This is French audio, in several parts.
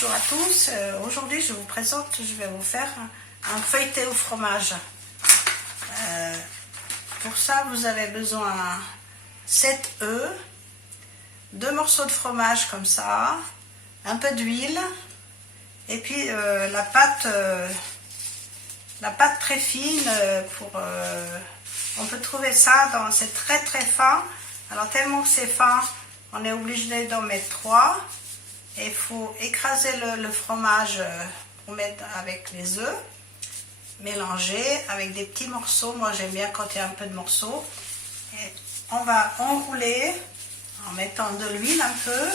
bonjour à tous. Aujourd'hui, je vais vous faire un feuilleté au fromage. Pour ça, vous avez besoin de 7 œufs, 2 morceaux de fromage comme ça, un peu d'huile, et puis la pâte très fine. On peut trouver ça, c'est très très fin. Alors tellement que c'est fin, on est obligé d'en mettre 3. Et il faut écraser le fromage pour mettre avec les œufs, mélanger avec des petits morceaux. Moi j'aime bien quand il y a un peu de morceaux. Et on va enrouler en mettant de l'huile un peu,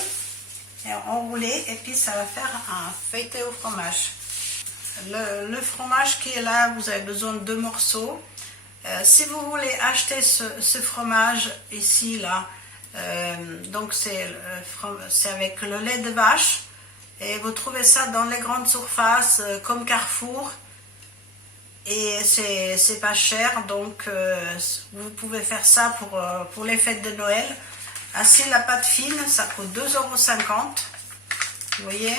et enrouler, et puis ça va faire un feuilleté au fromage. Le fromage qui est là, vous avez besoin de 2 morceaux. Si vous voulez acheter ce fromage ici, là, donc c'est avec le lait de vache, et vous trouvez ça dans les grandes surfaces comme Carrefour, et c'est pas cher, donc vous pouvez faire ça pour les fêtes de Noël. Ainsi, la pâte fine, ça coûte 2,50 €. Vous voyez,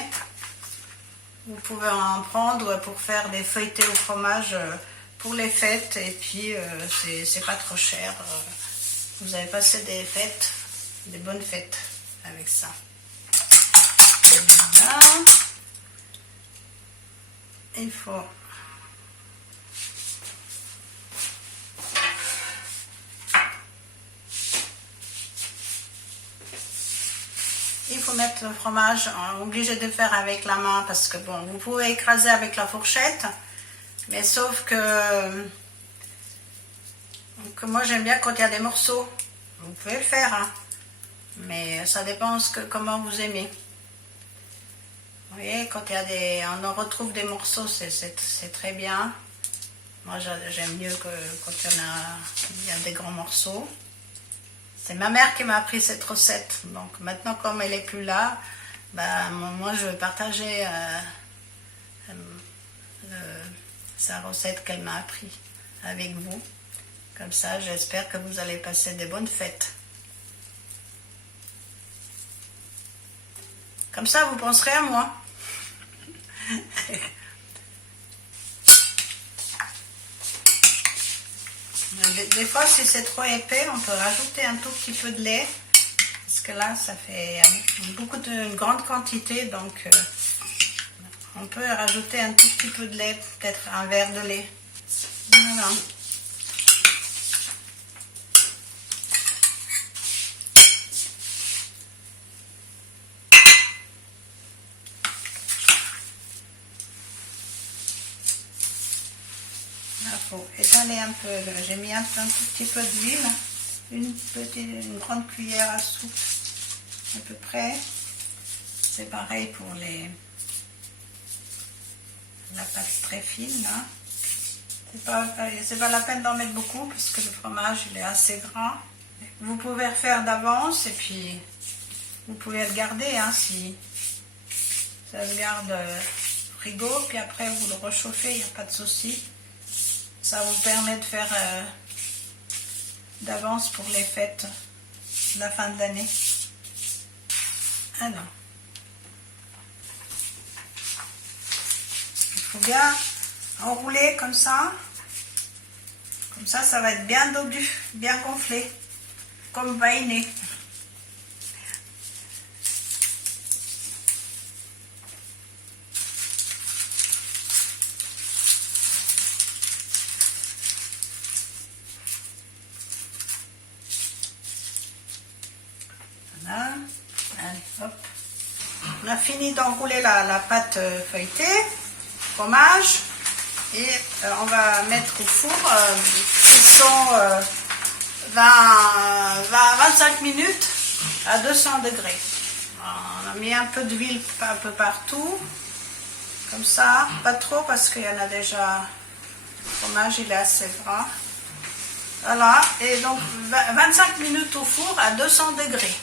vous pouvez en prendre pour faire des feuilletés au fromage pour les fêtes, et puis c'est pas trop cher. Vous avez passé des bonnes fêtes avec ça. Voilà. Il faut mettre le fromage, on est obligé de faire avec la main parce que bon, vous pouvez écraser avec la fourchette, mais sauf que moi j'aime bien quand il y a des morceaux. Vous pouvez le faire, hein, mais ça dépend comment vous aimez. Vous voyez, quand on en retrouve des morceaux, c'est très bien. Moi j'aime mieux que quand il y a des grands morceaux. C'est ma mère qui m'a appris cette recette. Donc maintenant, comme elle n'est plus là, ben, moi je vais partager sa recette qu'elle m'a appris avec vous. Comme ça, j'espère que vous allez passer des bonnes fêtes. Comme ça, vous penserez à moi. Des fois, si c'est trop épais, on peut rajouter un tout petit peu de lait. Parce que là, ça fait une grande quantité. Donc, on peut rajouter un tout petit peu de lait, peut-être un verre de lait. Voilà. Il faut étaler un peu. J'ai mis un tout petit peu d'huile, une grande cuillère à soupe à peu près. C'est pareil pour la pâte très fine là. C'est pas la peine d'en mettre beaucoup parce que le fromage il est assez gras. Vous pouvez le faire d'avance et puis vous pouvez le garder, hein, si ça se garde au frigo, puis après vous le réchauffez, il n'y a pas de souci. Ça vous permet de faire d'avance pour les fêtes de la fin de l'année. Alors, il faut bien enrouler comme ça. Comme ça va être bien dodu, bien gonflé, comme vainé. Voilà. Allez, hop. On a fini d'enrouler la pâte feuilletée, fromage, et on va mettre au four cuisson 20-25 minutes à 200 degrés. On a mis un peu d'huile un peu partout, comme ça, pas trop parce qu'il y en a déjà, le fromage il est assez gras. Voilà, et donc 25 minutes au four à 200 degrés.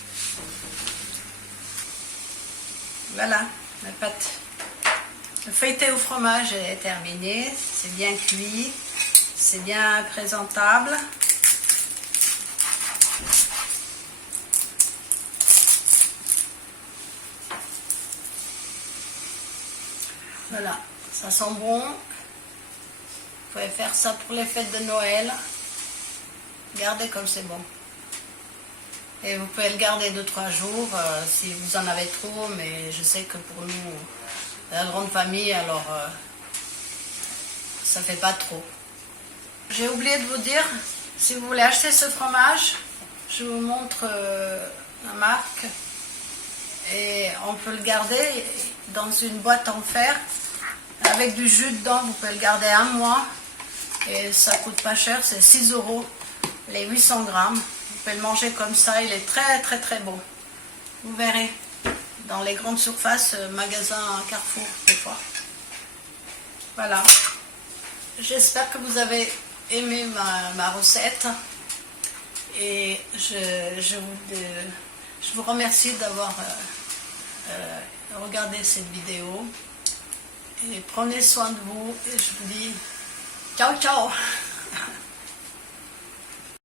Voilà, la pâte. Le feuilleté au fromage est terminé, c'est bien cuit, c'est bien présentable. Voilà, ça sent bon. Vous pouvez faire ça pour les fêtes de Noël. Regardez comme c'est bon. Et vous pouvez le garder 2-3 jours si vous en avez trop, mais je sais que pour nous, la grande famille, alors ça fait pas trop. J'ai oublié de vous dire, si vous voulez acheter ce fromage, je vous montre la marque. Et on peut le garder dans une boîte en fer avec du jus dedans. Vous pouvez le garder 1 mois et ça coûte pas cher, c'est 6 € les 800 grammes. Vous pouvez le manger comme ça, il est très très très bon. Vous verrez dans les grandes surfaces, magasins Carrefour des fois. Voilà, j'espère que vous avez aimé ma recette et je vous remercie d'avoir regardé cette vidéo et prenez soin de vous et je vous dis ciao ciao.